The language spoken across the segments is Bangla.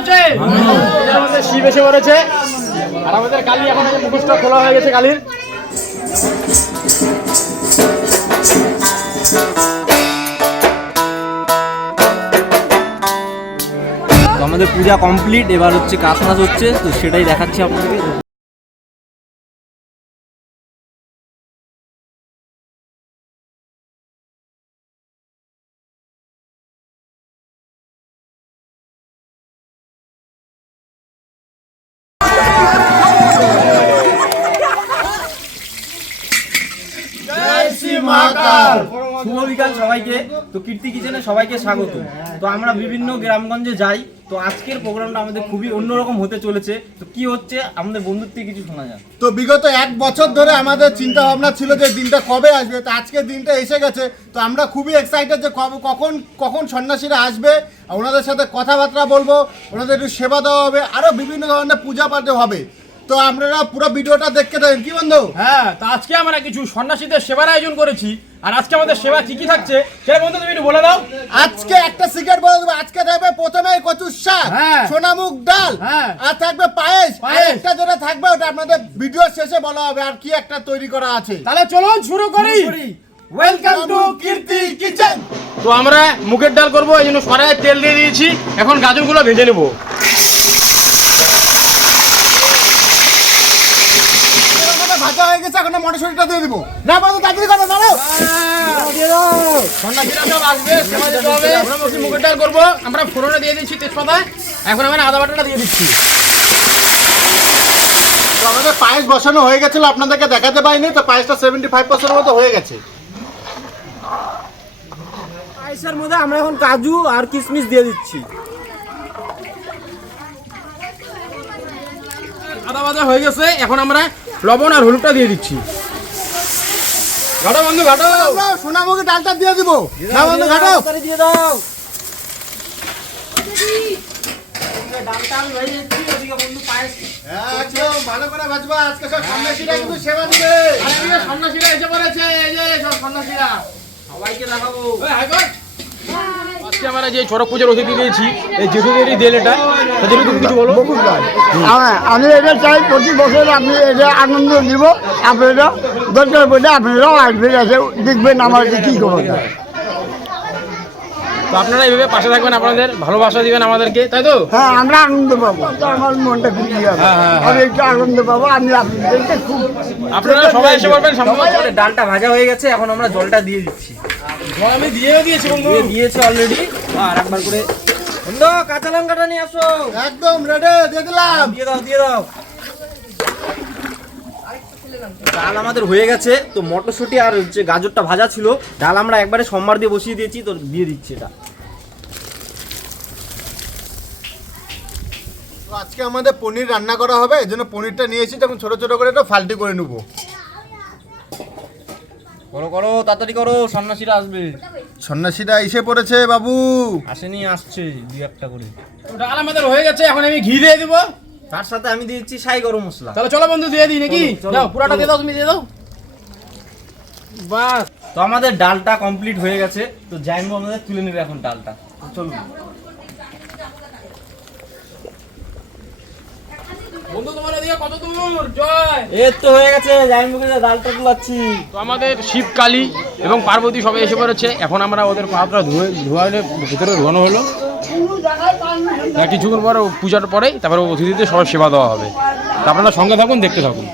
হয়েছে। শিব এসে পড়েছে। আর আমাদের কালী এখন মুখোশটা খোলা হয়ে গেছে কালীর। আমাদের পূজা কমপ্লিট, এবার হচ্ছে কাজ হচ্ছে, তো সেটাই দেখাচ্ছি আপনাদেরকে। শুভ বিকাল সবাইকে। তো কীর্তি কিচেনে সবাইকে স্বাগত। তো আমরা বিভিন্ন গ্রামগঞ্জে যাই। তো আজকের প্রোগ্রামটা আমাদের খুবই অন্যরকম হতে চলেছে। তো কি হচ্ছে? আমাদের বন্ধুর কিছু শোনা যায় তো বিগত এক বছর ধরে আমাদের চিন্তা ভাবনা ছিল যে দিনটা কবে আসবে। তো আজকের দিনটা এসে গেছে। তো আমরা খুবই এক্সাইটেড যে কবে কখন কখন সন্ন্যাসীরা আসবে। ওনাদের সাথে কথাবার্তা বলব। ওনাদের একটু সেবা দেওয়া হবে। আরও বিভিন্ন ধরনের পূজা পাঠে হবে। তো আপনারা পুরো ভিডিওটা দেখতে থাকেন কি বন্ধু? হ্যাঁ তা আজকে আমরা কিছু সন্ন্যাসীদের সেবার আয়োজন করেছি আর আজকে আমাদের সেবা কি কি থাকছে সেটা বন্ধু তুমি একটু বলে দাও। আজকে একটা সিগারেট বলে দেবো আজকে থাকবে প্রথমে কচুর শাক হ্যাঁ। সোনামুখ ডাল হ্যাঁ। আর থাকবে পায়েস আর একটা যেটা থাকবে ওটা আপনাদের ভিডিও শেষে বলা হবে আর কি একটা তৈরি করা আছে। তাহলে চলুন শুরু করি। ওয়েলকাম টু কীর্তি কিচেন তো আমরা মুগের ডাল করব এই জন্য সরাই তেল দিয়ে দিয়েছি এখন গাজরগুলো ভেজে নেব আমাদের ভাজা মটরশুটিটা দিয়ে দিব। না বলো তাড়াতাড়ি করো দাঁড়াও সন্ন্যাসীরা সব আসবে সেবা দিতে হবে। আমরা মুগের ডাল করব। আমরা ফোড়নে দিয়ে দিচ্ছি তেজপাতা এখন আমরা আদা বাটাটা দিয়ে দিচ্ছি। তো আমাদের পায়েস বসানো হয়ে গেছিল আপনাদেরকে দেখাতে পাইনি তো পায়েসটা সেভেন্টি ফাইভ পার্সেন্ট মতো হয়ে গেছে। পায়েসের মধ্যে আমরা এখন কাজু আর কিশমিশ দিয়ে দিচ্ছি। আদা ভাজা হয়ে গেছে এখন আমরা লবণ আর হলুদটা দিয়ে দিচ্ছি। ঘাটো বন্ধু ঘাটো সোনামুখী ডালটা দিয়ে দিব। না বন্ধু ঘাটো দিয়ে দাও। ভালো করে ভাজবা আজকে সব সন্ন্যাসীরা কিন্তু সেবা দিবে। আর এসে পড়েছে এই যে সব সন্ন্যাসীরা। সবাইকে দেখাবো। ওই, হাই কর। আজকে আমরা যে ছড়ক পুজোর অতিথি দিয়েছি এই জেঠুদেরই দেল এটা। কিছু বলো? হ্যাঁ, আমি এটা চাই প্রতি বছর আপনি এটা আনন্দ দিব আপনারা দরকার পড়লে আপনারাও আসবেন এসে দেখবেন আমার কী করব তো আপনারা এইভাবে পাশে থাকবেন আপনাদের ভালোবাসা দিবেন আমাদেরকে তাই তো? হ্যাঁ আমরা আনন্দ পাবো। আমার মনটা খুশি হবে। হ্যাঁ, হ্যাঁ, আমি একটু আনন্দ পাবো আমি আপনাদেরকে খুব আপনারা সবাই এসে ডালটা ভাজা হয়ে গেছে এখন আমরা জলটা দিয়ে দিচ্ছি। জল আমি দিয়েও দিয়েছি বন্ধু। দিয়েছে অলরেডি আর একবার করে বন্ধু কাঁচা লঙ্কাটা নিয়ে আসো। একদম রেডি দিয়ে দিলাম। দিয়ে দাও দিয়ে দাও। ডাল আমাদের হয়ে গেছে তো মটরশুঁটি আর হচ্ছে গাজরটা ভাজা ছিল। ডাল আমরা একবারে সোমবার দিয়ে বসিয়ে দিয়েছি তো দিয়ে দিচ্ছি এটা। তো আজকে আমাদের পনির রান্না করা হবে এই জন্য পনিরটা নিয়ে এসেছি তখন ছোট ছোট করে একটু ফাল্টি করে নেব। করো করো তাড়াতাড়ি করো সন্ন্যাসীরা আসবে। সন্ন্যাসীরা এসে পড়েছে বাবু। আসেনি আসছে দুই একটা করে। ডাল আমাদের হয়ে গেছে এখন আমি ঘি দিয়ে দিব। তার সাথে আমি দিচ্ছি সাই গরম মশলা। তাহলে চলো বন্ধু দিয়ে দিই নাকি? চলো, পুরাটা দিয়ে দাও তুমি দিয়ে দাও। বাস। তো আমাদের ডালটা কমপ্লিট হয়ে গেছে। তো জাইনবো আমাদের তুলে নেবে এখন ডালটা। চলুন। বন্ধু তোমার এদিকে কত দূর? জয়। এর তো হয়ে গেছে জাইনবোকে ডালটা তুলাচ্ছি। তো আমাদের শিব এবং পার্বতী সবাই এসে পড়েছে। এখন আমরা ওদের পাপটা ধুয়ে ধোয়ালে ভিতরে ধোয়ানো হলো। আর কিছুক্ষণ পর পূজার পরেই তারপরে অতিথিদের সবাই সেবা দেওয়া হবে। তা আপনারা সঙ্গে থাকুন দেখতে থাকুন।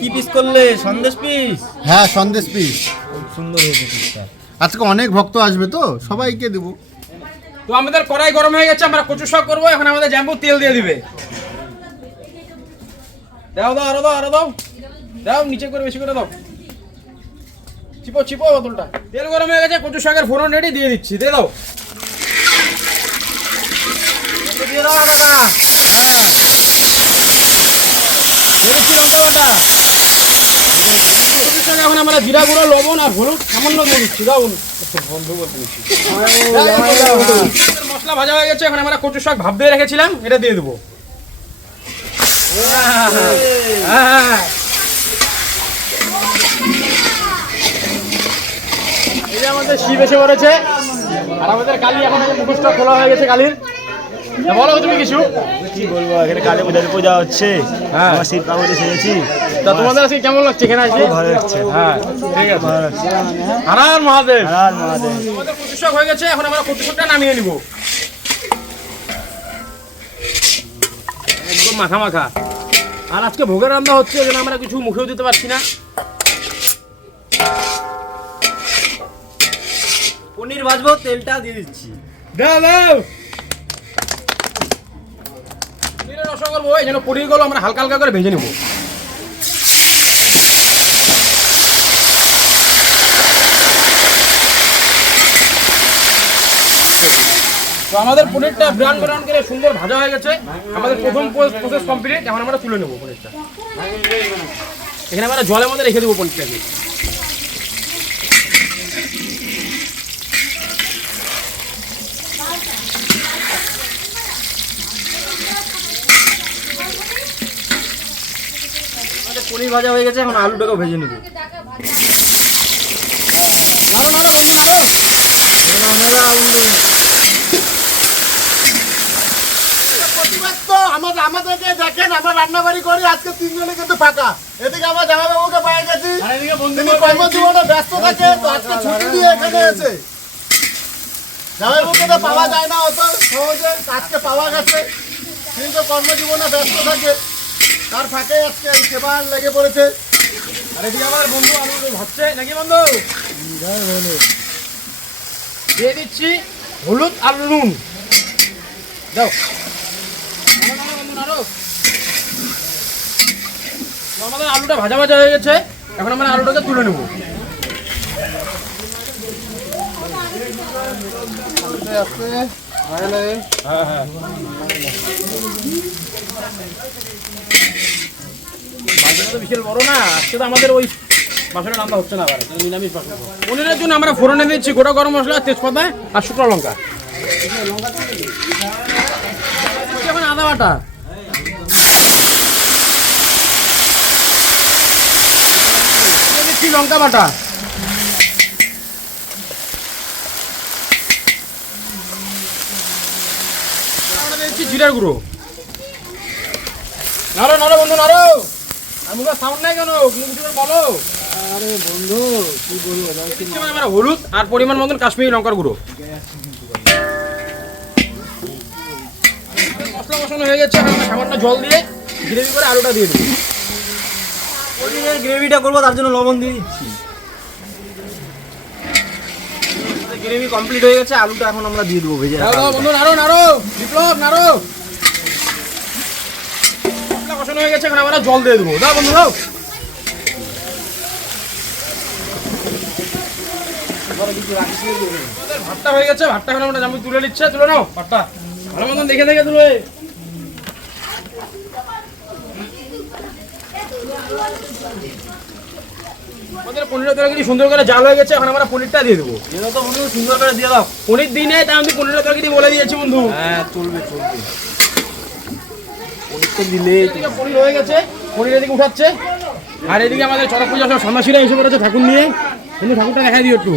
কি পিস করলে? সন্দেশ পিস হ্যাঁ সন্দেশ পিস খুব সুন্দর হয়েছে পিসটা আজকে অনেক ভক্ত আসবে তো, সবাইকে দেবো। তো আমাদের কড়াই গরম হয়ে গেছে, আমরা কচু শাক করব, এখন আমাদের জ্যাম্বু তেল দিয়ে দিবে। দাও দাও, আরও দাও আরও দাও। দাও, নিচে করে বেশি করে দাও। চিপো চিপো বোতলটা। তেল গরম হয়ে গেছে, কচু শাকের ফোড়ন রেডি দিয়ে দিচ্ছি, দিয়ে দাও। দিয়ে দাও কাকা হ্যাঁ। লঙ্কা বাটা কচু এখন আমরা জিরা গুঁড়ো, লবণ আর হলুদ, সামান্য দিয়ে দিচ্ছি মশলা ভাজা হয়ে গেছে, এখন আমরা কচু শাক ভাব দিয়ে রেখেছিলাম, এটা দিয়ে দেবো। আমাদের শিব এসে পড়েছে, আর আমাদের কালী এখন মুখোশটা খোলা হয়ে গেছে কালীর। বলো তুমি কিছু। কি বলব এখানে কালী পূজার পূজা হচ্ছে। হ্যাঁ। আমার সেরেছি তা তোমাদের আজকে কেমন লাগছে? এখানে ভালো লাগছে। হ্যাঁ ঠিক আছে। ভালো লাগছে। হারার মহাদেব। আমাদের হয়ে গেছে এখন আমরা নামিয়ে নিব। একদম মাখা মাখা আর আজকে ভোগের রান্না হচ্ছে ওই জন্য আমরা কিছু মুখেও দিতে পারছি না। পনির ভাজবো তেলটা দিয়ে দিচ্ছি। দাও দাও। করব, এই জন্য পনিরগুলো আমরা হালকা হালকা করে ভেজে নেব। তো আমাদের পনিরটা ব্রাউন ব্রাউন করে সুন্দর ভাজা হয়ে গেছে। আমাদের প্রথম প্রসেস কমপ্লিট এখন আমরা তুলে নেব পনিরটা। এখানে আমরা জলের মধ্যে রেখে দেবো পনিরটাকে। পনির ভাজা হয়ে গেছে এখন আলুটাকেও ভেজে নেব। আমাদেরকে দেখেন আমরা করি আজকে তিনজনে কিন্তু ফাঁকা। এদিকে আমার জামাইবাবুকে পায়ে গেছি। তিনি কর্মজীবনে ব্যস্ত থাকে তো আজকে ছুটি দিয়ে এখানে এসে। জামাইবাবুকে তো পাওয়া যায় না অত সহজে আজকে পাওয়া গেছে। তিনি তো কর্মজীবনে ব্যস্ত থাকে। তার ফাঁকে আজকে এই সেবা লেগে পড়েছে। আর এদিকে আমার বন্ধু আলু ভাবছে নাকি বন্ধু? দিয়ে দিচ্ছি হলুদ আর নুন। দাও আমাদের আলুটা ভাজা ভাজা হয়ে গেছে, এখন আমরা আলুটাকে তুলে নেব। হ্যাঁ হ্যাঁ। তো বিশাল বড় না, আজকে তো আমাদের ওই বাসনের হচ্ছে না নিরামিষ জন্য আমরা দিচ্ছি গোটা গরম মশলা আর লঙ্কা। আদা দিচ্ছি লঙ্কা বাটা। জিরার গুঁড়ো। নাড়ো নাড়ো বন্ধু নাড়ো। আর মুখে সাউন্ড নাই কেন? তুমি কিছু বলো। আরে বন্ধু কি বলব? আমরা হলুদ আর পরিমাণ মতন কাশ্মীরি লঙ্কার গুঁড়ো। মশলা কষানো হয়ে গেছে সামান্য জল দিয়ে গ্রেভি করে আলুটা দিয়ে দেবো। পনিরের গ্রেভিটা করব তার জন্য লবণ দিয়ে দিচ্ছি। গ্রেভি কমপ্লিট হয়ে গেছে আলুটা এখন আমরা দিয়ে দেবো ভেজে রাখা বন্ধু নাড়ো নাড়ো বিপ্লব নাড়ো। মশলা কষানো হয়ে গেছে এখন আমরা জল দিয়ে দেবো। দাও বন্ধু দাও। ভাতটা হয়ে গেছে ভাতটা এখন আমরা জামু তুলে নিচ্ছে। তুলে নাও ভাতটা। ভালো মতন দেখে দেখে তুলে। আমাদের পনিরের তরকারি সুন্দর করে জাল হয়ে গেছে এখন আমরা পনিরটা দিয়ে দেবো। দাও তো বন্ধু সুন্দর করে দিয়ে দাও। পনির দিনে তাই আমি পনিরের তরকারি বলে দিয়েছি বন্ধু। হ্যাঁ চলবে চলবে। তো দিলে এদিকে পনির হয়ে গেছে পনির এদিকে উঠাচ্ছে। আর এদিকে আমাদের চড়ক পূজা সব সন্ন্যাসীরা এসে পড়েছে ঠাকুর নিয়ে। কিন্তু ঠাকুরটা দেখাই দিও একটু।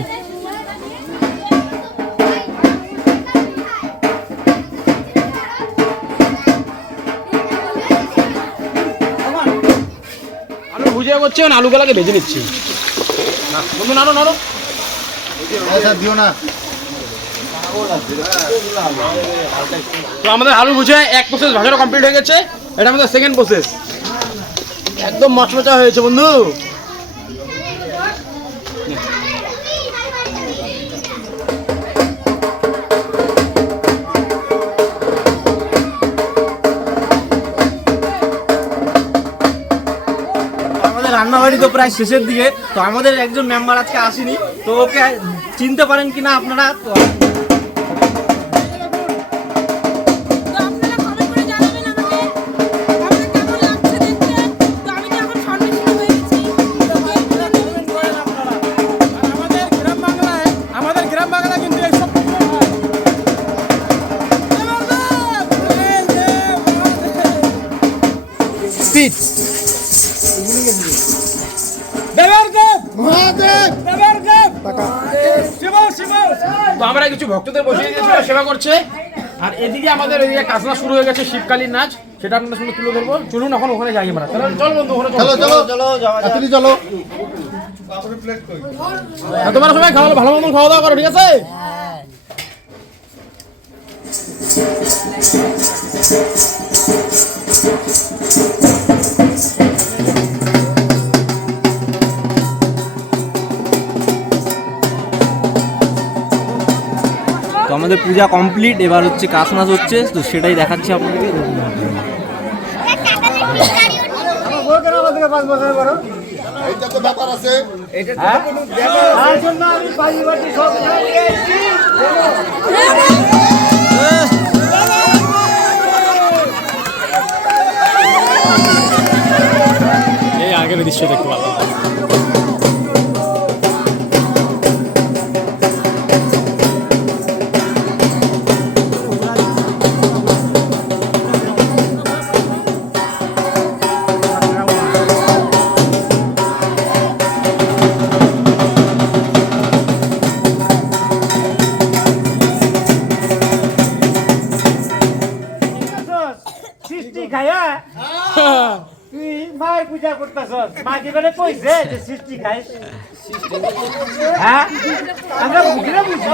আলু ভুজিয়া করছে আর আলুগুলাকে ভেজে নিচ্ছি। বন্ধু দিও না। তো আমাদের আলু ভুজিয়া এক প্রসেস ভাজানো কমপ্লিট হয়ে গেছে। এটা আমাদের সেকেন্ড প্রসেস একদম মচমচা হয়েছে, বন্ধু। রান্নাবাড়ি তো প্রায় শেষের দিকে, তো আমাদের একজন মেম্বার আজকে আসেনি, তো ওকে চিনতে পারেন কিনা আপনারা? তো আমরা কিছু ভক্তদের বসিয়ে দিয়েছি সেবা করছে। আর এদিকে আমাদের এদিকে কাজনা শুরু হয়ে গেছে শিবকালীর নাচ। সেটা আপনাদের সঙ্গে তুলে ধরবো। চলুন এখন ওখানে যাই আমরা। চল বন্ধু ওখানে চলো। চলো চলো চলো তোমরা সবাই খাওয়া ভালো মতন খাওয়া দাওয়া করো ঠিক আছে? তো আমাদের পূজা কমপ্লিট, এবার হচ্ছে কাজ নাচ হচ্ছে, তো সেটাই দেখাচ্ছি এই আগের দৃশ্য দেখতে পাবো করতেছস করে কইছে যে সৃষ্টি খাই হ্যাঁ আমরা বুঝি না বুঝি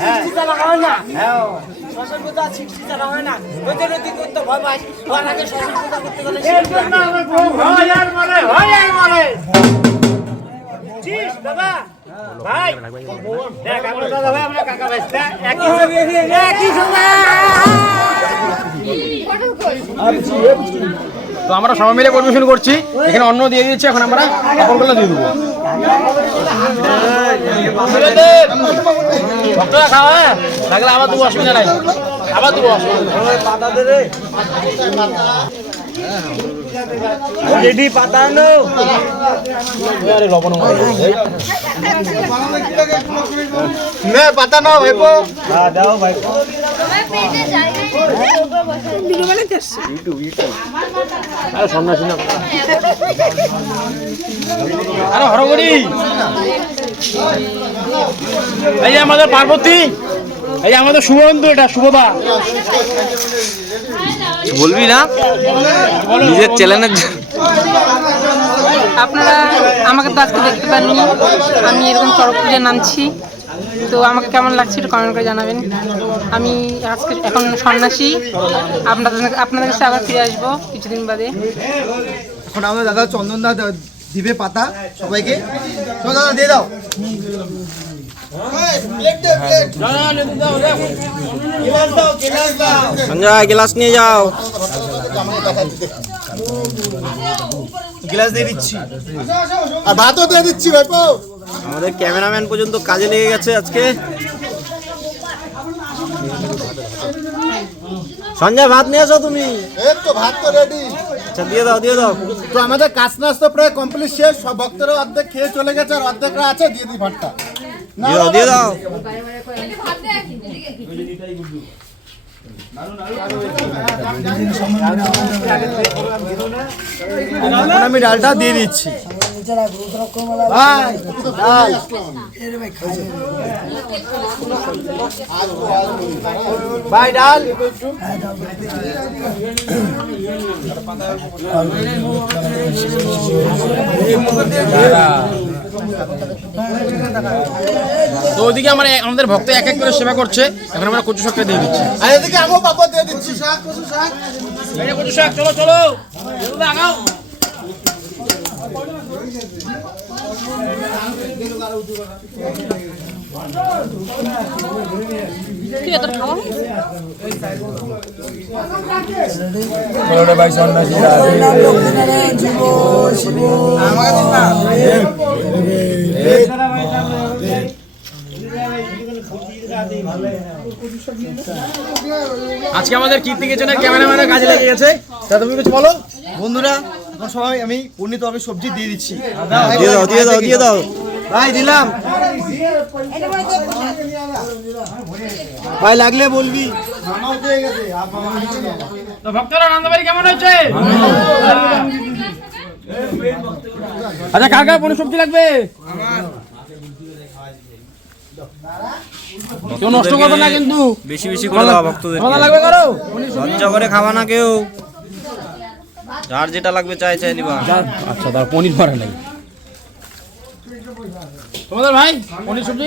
সৃষ্টি চালা হয় না হ্যাঁ শ্বশুর পূজা সৃষ্টি চালা হয় না ওদের নদী করতে ভয় পাই ওর আগে শ্বশুর পূজা করতে গেলে এর জন্য আমার বউ হয় আর মরে হয় আর মরে চিস দাদা ভাই দেখ আমরা দাদা ভাই আমরা কাকা ভাই একই একই সময় তো আমরা সবাই মিলে পরিবেশন করছি। এখানে অন্ন দিয়ে দিচ্ছি এখন আমরা কাপড়গুলো দিয়ে দেবো। খাওয়া হ্যাঁ? আবার দেবো, অসুবিধা নাই। আবার দেবো রেডি পাতানো আরে লবণ নে পাতা নাও ভাইপো দাও ভাই আরে এই আমাদের পার্বতী। এই আমাদের শুভবন্ধু এটা শুভদা বলবি না? নিজের চ্যানেলের আপনারা আমাকে তো আজকে দেখতে পাননি। আমি এরকম চড়ক পুজোয় নামছি। তো আমাকে কেমন লাগছে একটু কমেন্ট করে জানাবেন। আমি আজকে এখন সন্ন্যাসী। আপনাদের আপনাদের কাছে আবার ফিরে আসব কিছুদিন বাদে। এখন আমাদের দাদা চন্দন দা দিবে পাতা সবাইকে। দাদা দিয়ে দাও। সঞ্জয় গ্লাস নিয়ে যাও। গ্লাস দিয়ে দিচ্ছি। আর ভাতও দিয়ে দিচ্ছি ভাইপো। আমাদের ক্যামেরাম্যান পর্যন্ত কাজে লেগে গেছে আজকে। সঞ্জয় ভাত নিয়ে আসো তুমি। এই তো ভাত তো রেডি আচ্ছা দিয়ে দাও দিয়ে দাও। তো আমাদের কাজ নাচ তো প্রায় কমপ্লিট শেষ। সব ভক্তরা অর্ধেক খেয়ে চলে গেছে আর অর্ধেকরা আছে দিয়ে দিই ভাতটা। দাও দিয়ে দাও। আমি ডালটা দিয়ে দিচ্ছি। ভাই, ডাল। তো ওইদিকে আমার আমাদের ভক্ত এক এক করে সেবা করছে। এখন আমরা কচু শাকটা দিয়ে দিচ্ছি। আর এদিকে আমিও পাপড় দিয়ে দিচ্ছি। শাক এই শাক কচু শাক চলো চলো। আজকে আমাদের কীর্তি কিচেনের ক্যামেরাম্যানের কাজে লেগে গেছে। তা তুমি কিছু বলো? বন্ধুরা? এখন সবাই আমি পূর্ণিত আমি সবজি দিয়ে দিচ্ছি। দিয়ে দাও দিয়ে দাও দিয়ে দাও। ভাই দিলাম। ভাই লাগলে বলবি। ভক্তরা কেমন আচ্ছা কার কার পনির সবজি লাগবে? কেউ নষ্ট করবে না কিন্তু। বেশি বেশি করে দাও ভক্তদের লাগবে কারও? লজ্জা করে খাওয়া না কেউ। যার যেটা লাগবে চাই চাই নিবা আচ্ছা তার পনির ভরা নাই। তোমাদের ভাই পনির সবজি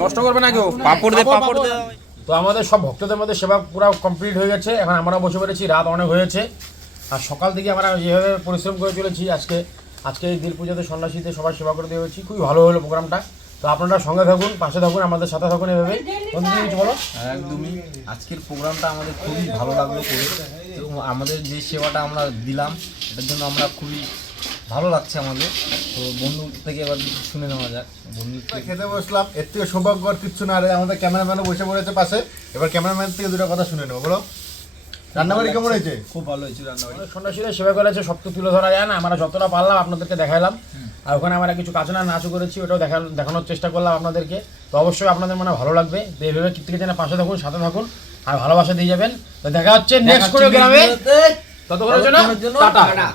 নষ্ট করবে না কেউ। পাপড় দে পাপড় দে। তো আমাদের সব ভক্তদের মধ্যে সেবা পুরো কমপ্লিট হয়ে গেছে। এখন আমরা বসে পড়েছি রাত অনেক হয়েছে। আর সকাল থেকে আমরা যেভাবে পরিশ্রম করে চলেছি আজকে আজকে এই দিল পুজোতে সন্ন্যাসীতে সবার সেবা করে দিয়ে হয়েছি। খুবই ভালো হলো প্রোগ্রামটা। তো আপনারা সঙ্গে থাকুন পাশে থাকুন আমাদের সাথে থাকুন এভাবেই। বন্ধু কিছু বলো? একদমই। আজকের প্রোগ্রামটা আমাদের খুবই ভালো লাগল করে। এবং আমাদের যে সেবাটা আমরা দিলাম এটার জন্য আমরা খুবই ভালো লাগছে আমাদের। তো বন্ধু থেকে এবার শুনে নেওয়া যাক। বন্ধু খেতে বসলাম এর থেকে সৌভাগ্যর কিচ্ছু না রে আমাদের ক্যামেরাম্যানও বসে পড়েছে পাশে। এবার ক্যামেরাম্যান থেকে দুটো কথা শুনে নেব বলো। রান্নাবাড়ি কেমন হয়েছে? খুব ভালো হয়েছিল রান্না আমাদের সন্ন্যাসীরা সেবা করেছে সব তো তুলে ধরা যায় না আমরা যতটা পারলাম আপনাদেরকে দেখাইলাম। আর ওখানে আমরা কিছু কাচনা নাচও করেছি ওটাও দেখা দেখানোর চেষ্টা করলাম আপনাদেরকে। তো অবশ্যই আপনাদের মনে ভালো লাগবে। তো এইভাবে কীর্তিকে যেন পাশে থাকুন সাথে থাকুন। আর ভালোবাসা দিয়ে যাবেন। তো দেখা হচ্ছে নেক্সট করে গ্রামে। ততক্ষণের জন্য টাটা।